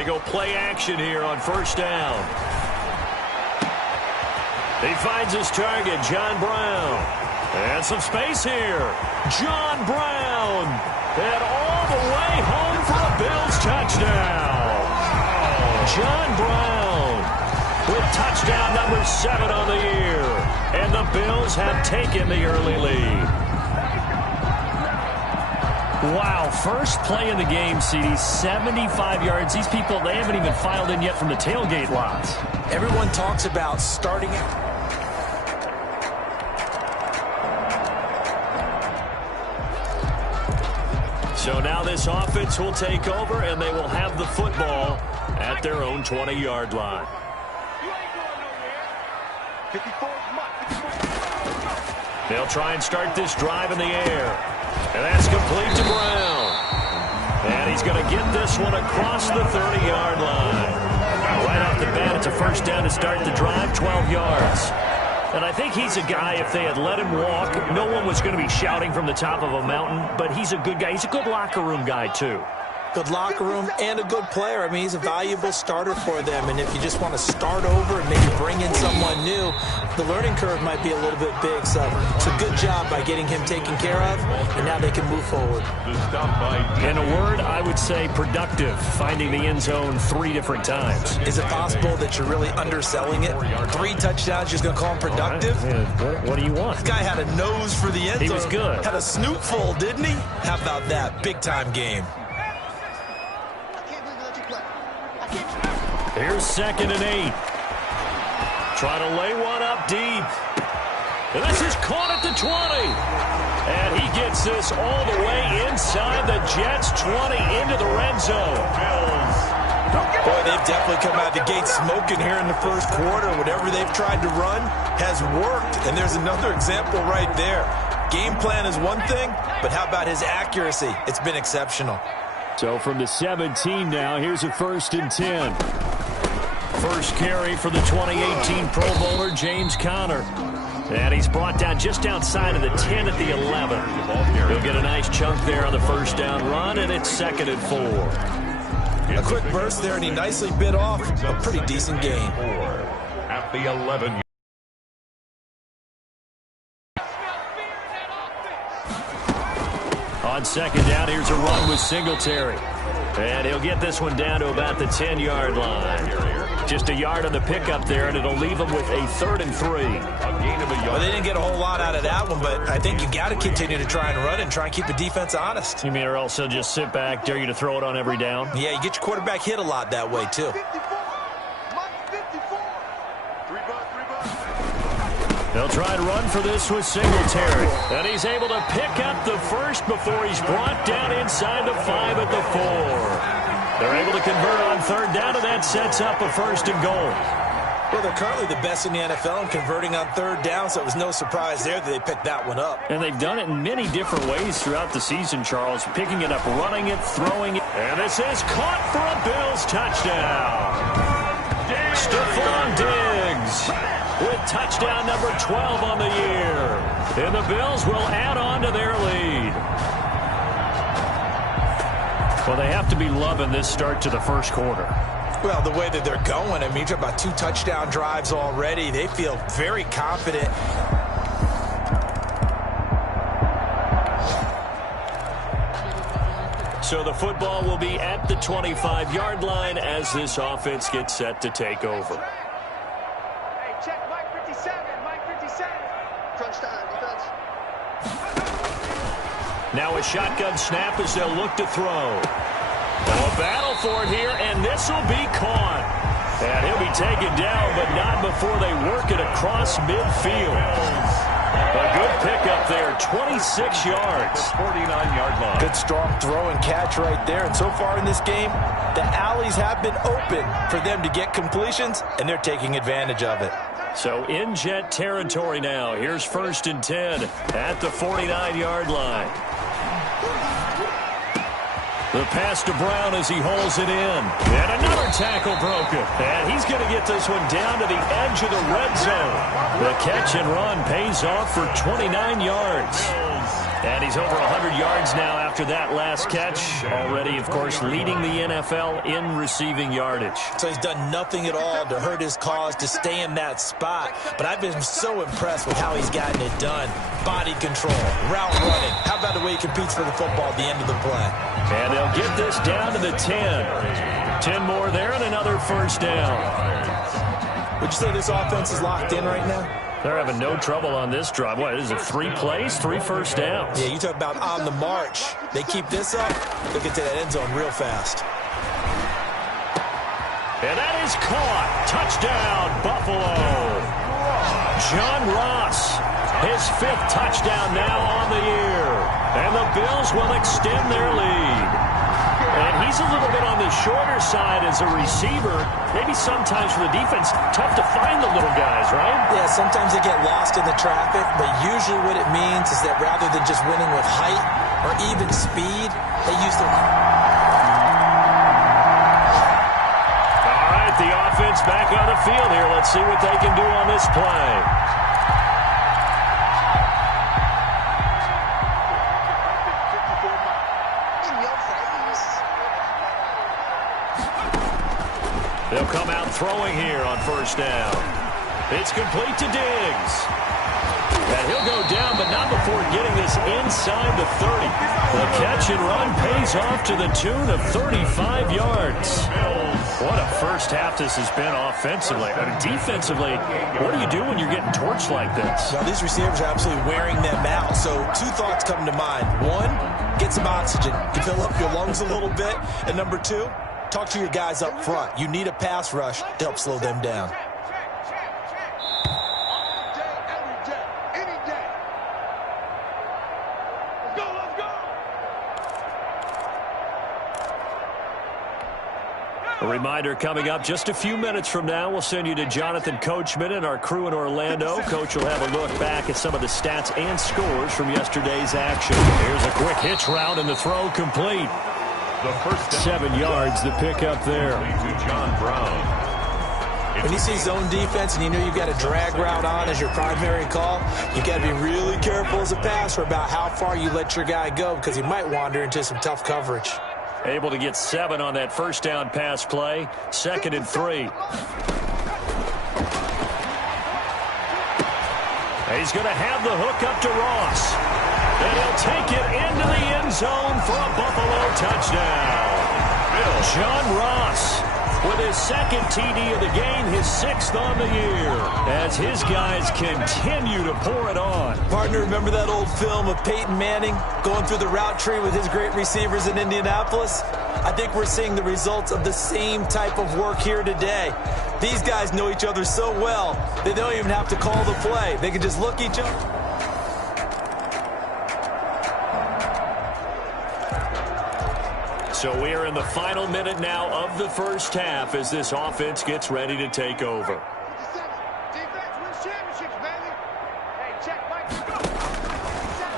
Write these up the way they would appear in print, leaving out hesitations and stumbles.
They go play action here on first down. He finds his target, John Brown. And some space here. John Brown. And all the way home for a Bills touchdown. John Brown with touchdown number 7 on the year. And the Bills have taken the early lead. Wow, first play in the game, CD, 75 yards. These people, they haven't even filed in yet from the tailgate lots. Everyone talks about starting out. So now this offense will take over, and they will have the football at their own 20-yard line. They'll try and start this drive in the air. And that's complete to Brown. And he's going to get this one across the 30-yard line. Right off the bat, it's a first down to start the drive, 12 yards. And I think he's a guy, if they had let him walk, no one was going to be shouting from the top of a mountain. But he's a good guy. He's a good locker room guy, too. Good locker room and a good player. I mean, he's a valuable starter for them. And if you just want to start over and maybe bring in someone new, the learning curve might be a little bit big. So it's a good job by getting him taken care of, and now they can move forward. In a word, I would say productive, finding the end zone 3 different times. Is it possible that you're really underselling it? 3 touchdowns, you're just going to call him productive? Right. What do you want? This guy had a nose for the end zone. He was good. Had a snoot full, didn't he? How about that? Big-time game. Here's 2nd and 8. Try to lay one up deep. And this is caught at the 20. And he gets this all the way inside the Jets' 20 into the red zone. Boy, they've definitely come out of the gate smoking here in the first quarter. Whatever they've tried to run has worked. And there's another example right there. Game plan is one thing, but how about his accuracy? It's been exceptional. So from the 17 now, here's a 1st and 10. First carry for the 2018 Pro Bowler, James Conner. And he's brought down just outside of the 10 at the 11. He'll get a nice chunk there on the first down run, and it's 2nd and 4. A quick burst there, and he nicely bit off a pretty decent gain. At the 11. On 2nd down, here's a run with Singletary. And he'll get this one down to about the 10-yard line. Just a yard on the pickup there, and it'll leave him with a 3rd and 3. Well, they didn't get a whole lot out of that one, but I think you got to continue to try and run and try and keep the defense honest. You mean or else they'll just sit back, dare you to throw it on every down? Yeah, you get your quarterback hit a lot that way, too. They'll try and run for this with Singletary. And he's able to pick up the first before he's brought down inside the 5 at the 4. They're able to convert on 3rd down, and that sets up a 1st and goal. Well, they're currently the best in the NFL in converting on 3rd down, so it was no surprise there that they picked that one up. And they've done it in many different ways throughout the season, Charles. Picking it up, running it, throwing it. And this is caught for a Bills touchdown. Stephon Diggs with touchdown number 12 on the year. And the Bills will add on to their lead. Well, they have to be loving this start to the first quarter. Well, the way that they're going, I mean, you're talking about 2 touchdown drives already. They feel very confident. So the football will be at the 25-yard line as this offense gets set to take over. Hey, check Mike 57, Mike 57. Crunch time, defense. Now a shotgun snap as they'll look to throw. A battle for it here, and this will be caught. And he'll be taken down, but not before they work it across midfield. A good pickup there, 26 yards. 49-yard line. Good strong throw and catch right there. And so far in this game, the alleys have been open for them to get completions, and they're taking advantage of it. So in Jet territory now. Here's 1st and 10 at the 49-yard line. The pass to Brown as he holds it in. And another tackle broken. And he's going to get this one down to the edge of the red zone. The catch and run pays off for 29 yards. And he's over 100 yards now after that last catch. Already, of course, leading the NFL in receiving yardage. So he's done nothing at all to hurt his cause, to stay in that spot. But I've been so impressed with how he's gotten it done. Body control, route running. How about the way he competes for the football at the end of the play? And they'll get this down to the 10. 10 more there and another first down. Would you say this offense is locked in right now? They're having no trouble on this drive. What is it, 3 plays, 3 first downs? Yeah, you talk about on the march. They keep this up, they'll get to that end zone real fast. And that is caught. Touchdown, Buffalo. John Ross, his 5th touchdown now on the year. And the Bills will extend their lead. And he's a little bit on the shorter side as a receiver. Maybe sometimes for the defense, tough to find the little guys, right? Yeah, sometimes they get lost in the traffic, but usually what it means is that rather than just winning with height or even speed, they use their... All right, the offense back on the field here. Let's see what they can do on this play. They'll come out throwing here on first down. It's complete to Diggs. And he'll go down, but not before getting this inside the 30. The catch and run pays off to the tune of 35 yards. What a first half this has been offensively. I mean, defensively, what do you do when you're getting torched like this? Now, these receivers are absolutely wearing them out. So 2 thoughts come to mind. 1, get some oxygen. You fill up your lungs a little bit. And number 2, talk to your guys up front. You need a pass rush to help slow them down. A reminder coming up just a few minutes from now, we'll send you to Jonathan Coachman and our crew in Orlando. Coach will have a look back at some of the stats and scores from yesterday's action. Here's a quick hitch route and the throw complete. The first 7 yards, the pickup there. To John Brown. When you see zone defense and you know you've got a drag route on as your primary call, you've got to be really careful as a passer about how far you let your guy go because he might wander into some tough coverage. Able to get 7 on that first down pass play. 2nd and 3. He's going to have the hook up to Ross. And he'll take it into the end zone for a Buffalo touchdown. John Ross with his 2nd TD of the game, his 6th on the year, as his guys continue to pour it on. Partner, remember that old film of Peyton Manning going through the route tree with his great receivers in Indianapolis? I think we're seeing the results of the same type of work here today. These guys know each other so well, they don't even have to call the play. They can just look each other. So we are in the final minute now of the first half as this offense gets ready to take over.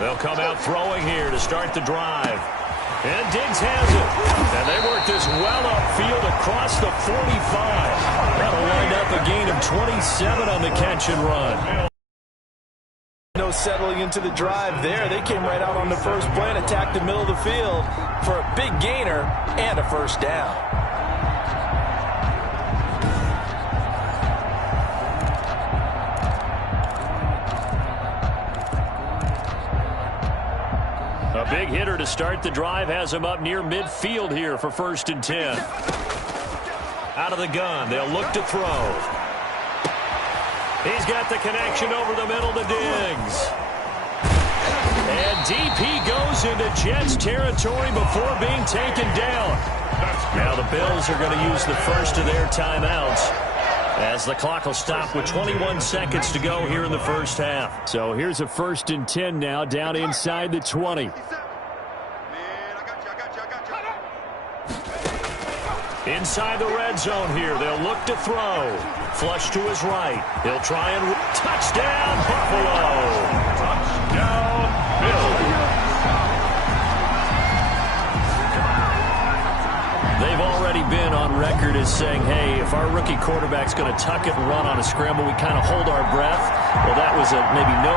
They'll come out throwing here to start the drive. And Diggs has it. And they work this well upfield across the 45. That'll wind up a gain of 27 on the catch and run. No settling into the drive there. They came right out on the first play and attacked the middle of the field for a big gainer and a first down. A big hitter to start the drive has him up near midfield here for 1st and 10. Out of the gun, they'll look to throw. He's got the connection over the middle to Diggs. And deep he goes into Jets territory before being taken down. Now the Bills are going to use the first of their timeouts as the clock will stop with 21 seconds to go here in the first half. So here's a 1st and 10 now down inside the 20. Inside the red zone here, they'll look to throw. Flush to his right. He'll try and touchdown, Buffalo. Touchdown, Bills. They've already been on record as is saying, hey, if our rookie quarterback's going to tuck it and run on a scramble, we kind of hold our breath. Well, that was a maybe no,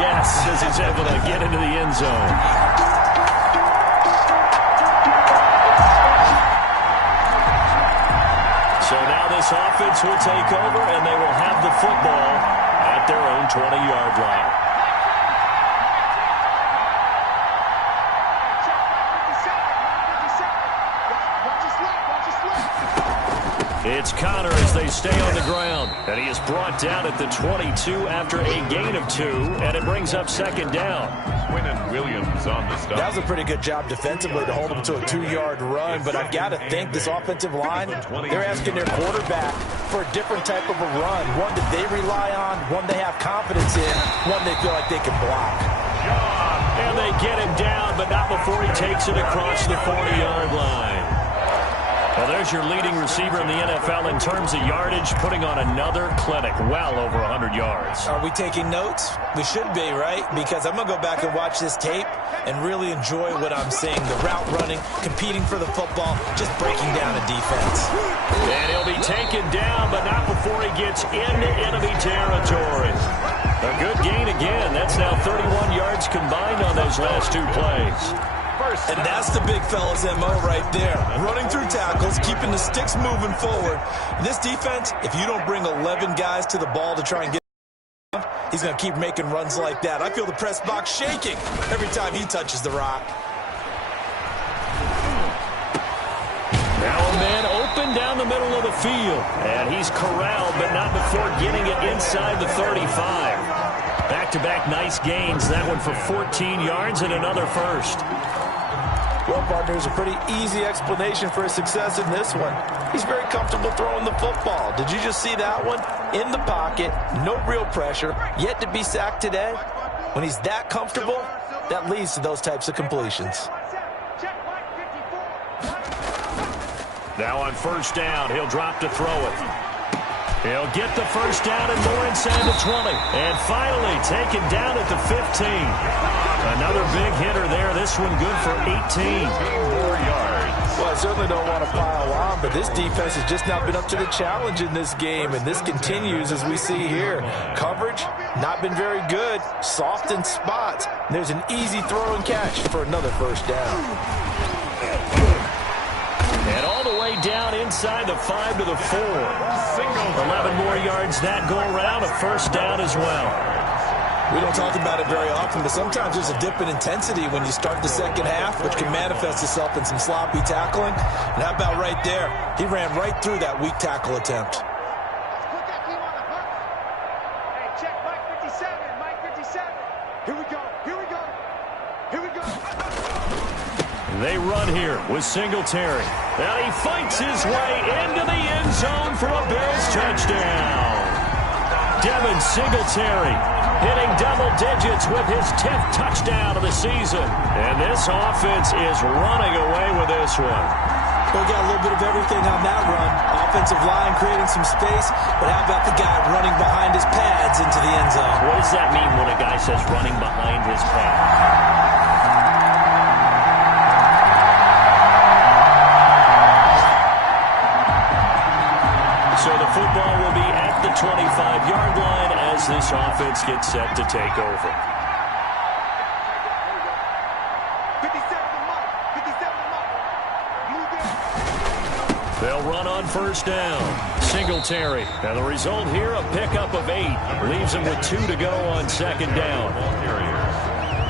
yes, as he's able to get into the end zone. So now this offense will take over, and they will have the football at their own 20-yard line. It's Connor as they stay on the ground. And he is brought down at the 22 after a gain of 2, and it brings up second down. Quinnen Williams on the stop. That was a pretty good job defensively to hold them to a 2-yard run, but I've got to think this offensive line, they're asking their quarterback for a different type of a run, one that they rely on, one they have confidence in, one they feel like they can block. And they get him down, but not before he takes it across the 40-yard line. Well, there's your leading receiver in the NFL in terms of yardage, putting on another clinic, well over 100 yards. Are we taking notes? We should be, right? Because I'm going to go back and watch this tape and really enjoy what I'm seeing. The route running, competing for the football, just breaking down a defense. And he'll be taken down, but not before he gets into enemy territory. A good gain again. That's now 31 yards combined on those last 2 plays. And that's the big fella's MO right there. Running through tackles, keeping the sticks moving forward. This defense, if you don't bring 11 guys to the ball to try and get him, he's going to keep making runs like that. I feel the press box shaking every time he touches the rock. Now a man open down the middle of the field. And he's corralled, but not before getting it inside the 35. Back-to-back nice gains. That one for 14 yards and another first. Well, partner, there's a pretty easy explanation for his success in this one. He's very comfortable throwing the football. Did you just see that one? In the pocket, no real pressure, yet to be sacked today. When he's that comfortable, that leads to those types of completions. Now on first down, he'll drop to throw it. He'll get the first down and more inside the 20. And finally taken down at the 15. Another big hitter there. This one good for 18. 4 yards. Well, I certainly don't want to pile on, but this defense has just not been up to the challenge in this game, and this continues as we see here. Coverage, not been very good. Soft in spots. And there's an easy throw and catch for another first down. And all the way down inside the 5 to the 4. 11 more yards that go around, a first down as well. We don't talk about it very often, but sometimes there's a dip in intensity when you start the second half, which can manifest itself in some sloppy tackling. And how about right there? He ran right through that weak tackle attempt. Hey, check Mike 57, Mike 57. Here we go, here we go, here we go. They run here with Singletary. And he fights his way into the end zone for a Bills touchdown. Devin Singletary hitting double digits with his 10th touchdown of the season. And this offense is running away with this one. We got a little bit of everything on that run. Offensive line creating some space, but how about the guy running behind his pads into the end zone? What does that mean when a guy says running behind his pads? So the football will be at the 25-yard line as this offense gets set to take over. 57 to Mike, 57 to Mike. Move in. They'll run on first down. Singletary. And the result here, a pickup of 8. Leaves him with 2 to go on second down.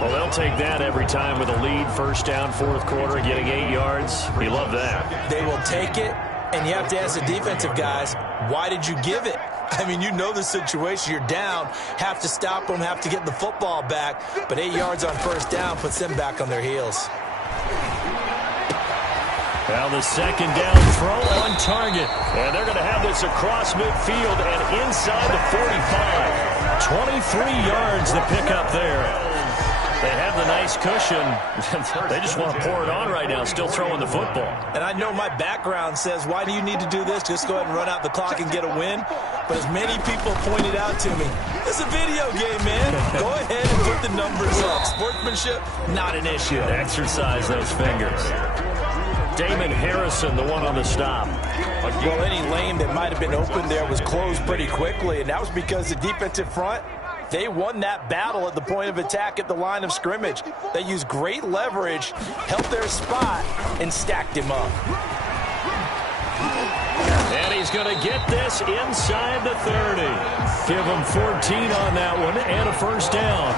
Well, they'll take that every time with a lead. First down, fourth quarter, getting 8 yards. You love that. They will take it. And you have to ask the defensive guys, why did you give it? I mean, you know the situation. You're down, have to stop them, have to get the football back. But 8 yards on first down puts them back on their heels. Now the second down throw on target. And they're going to have this across midfield and inside the 45. 23 yards to pick up there. They have the nice cushion. They just want to pour it on right now, still throwing the football. And I know my background says, why do you need to do this? Just go ahead and run out the clock and get a win. But as many people pointed out to me, it's a video game, man. Go ahead and put the numbers up. Sportsmanship, not an issue. Exercise those fingers. Damon Harrison, the one on the stop. Well, any lane that might have been open there was closed pretty quickly, and that was because the defensive front, they won that battle at the point of attack at the line of scrimmage. They used great leverage, held their spot, and stacked him up. And he's going to get this inside the 30. Give him 14 on that one and a first down.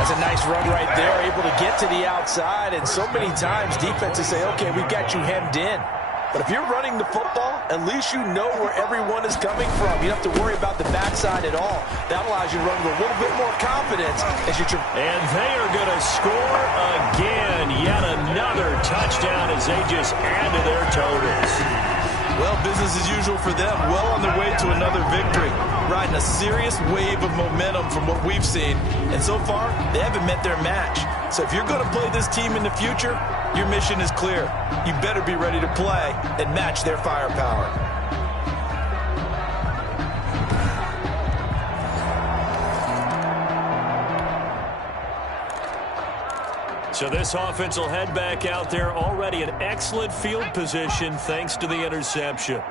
That's a nice run right there, able to get to the outside. And so many times defenses say, okay, we've got you hemmed in. But if you're running the football, at least you know where everyone is coming from. You don't have to worry about the backside at all. That allows you to run with a little bit more confidence as you and they are going to score again. Yet another touchdown as they just add to their totals. Well, business as usual for them. Well on their way to another victory. Riding a serious wave of momentum from what we've seen. And so far, they haven't met their match. So if you're going to play this team in the future, your mission is clear. You better be ready to play and match their firepower. So this offense will head back out there, already in excellent field position thanks to the interception.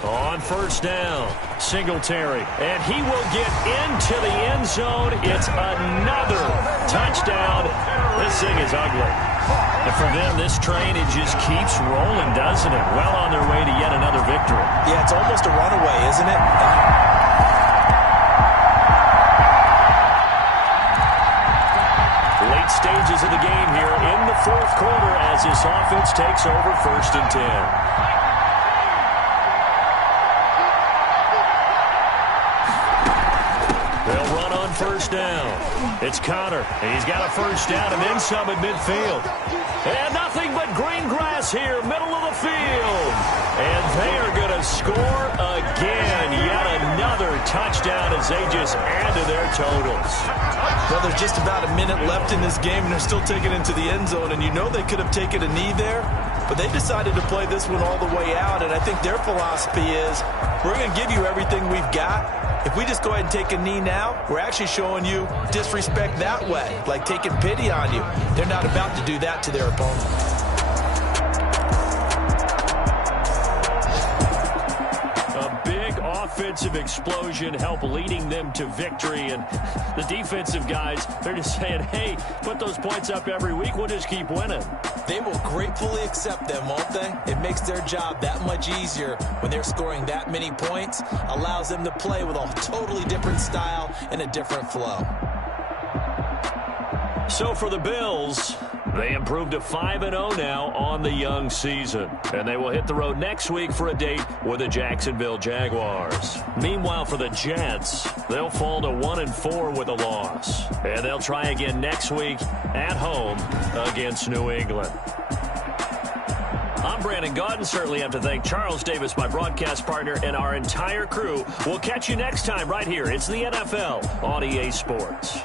On first down, Singletary, and he will get into the end zone. It's another touchdown. This thing is ugly. And for them, this train, it just keeps rolling, doesn't it? Well on their way to yet another victory. Yeah, it's almost a runaway, isn't it? Late stages of the game here in the fourth quarter as this offense takes over 1st and 10. They'll run on first down. It's Connor, and he's got a first down and then some at midfield. And nothing but green grass here, middle of the field. And they are going to score again. Yet another touchdown as they just add to their totals. Well, there's just about a minute left in this game, and they're still taking it into the end zone. And you know they could have taken a knee there, but they decided to play this one all the way out. And I think their philosophy is, we're going to give you everything we've got. If we just go ahead and take a knee now, we're actually showing you disrespect that way, like taking pity on you. They're not about to do that to their opponent. A big offensive explosion help leading them to victory, and the defensive guys, they're just saying, hey, put those points up every week, we'll just keep winning. They will gratefully accept them, won't they? It makes their job that much easier when they're scoring that many points, allows them to play with a totally different style and a different flow. So for the Bills, they improved to 5-0 now on the young season. And they will hit the road next week for a date with the Jacksonville Jaguars. Meanwhile, for the Jets, they'll fall to 1-4 with a loss. And they'll try again next week at home against New England. I'm Brandon Gaudin. Certainly have to thank Charles Davis, my broadcast partner, and our entire crew. We'll catch you next time right here. It's the NFL on EA Sports.